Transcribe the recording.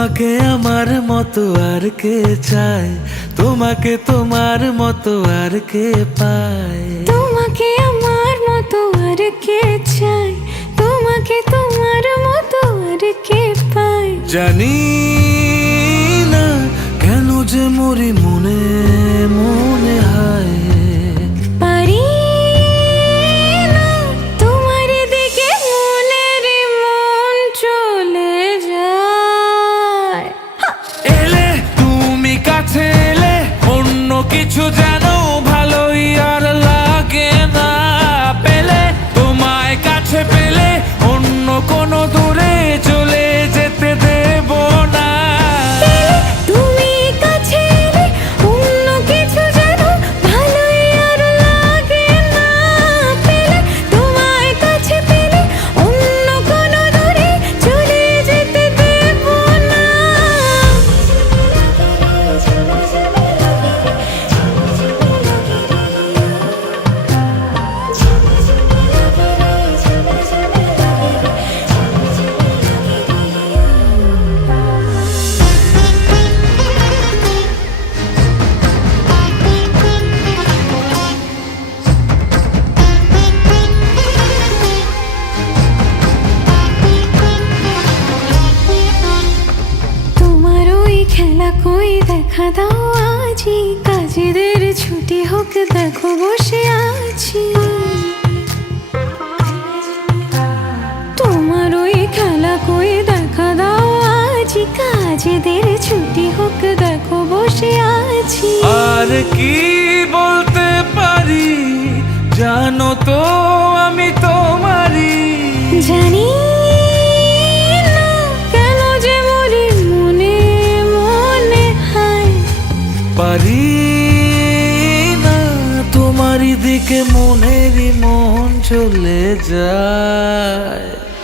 তোমাকে আমার মতো আর কে চায়, তোমাকে তোমার মতো আর কে পায়। তোমাকে আমার মতো আর কে চায়, তোমাকে তোমার মতো আর কে পায়। জানি না কেন যে মরি মনে মনে হায়। পারি না তোমার দিকে মনের মন চলে যায়। এলে তুমি কাছে এলে অন্য কিছু যেন ভালোই আর লাগে না। পেলে তোমায় কাছে পেলে অন্য কোনো দূরে চলে যেতে দেব না। তুমি কাছে এলে অন্য কিছু যেন ভালোই আর লাগে না। পেলে তোমায় কাছে পেলে অন্য কোনো দূরে চলে যেতে দেব না। তোমার ওই খেলা কই দেখা দাও আজি, কাজেদের ছুটি হোক দেখো বসে আছি। তোমার ওই খেলা কই দেখা দাও আজি, কাজেদের ছুটি হোক দেখো বসে আছি। আর কি বলতে পারি জানো তো আমি তোমারই। জানি না কেন যে মরি মনে মনে হায়। পারি না তোমারই দিকে মনেরই মন চলে যায়।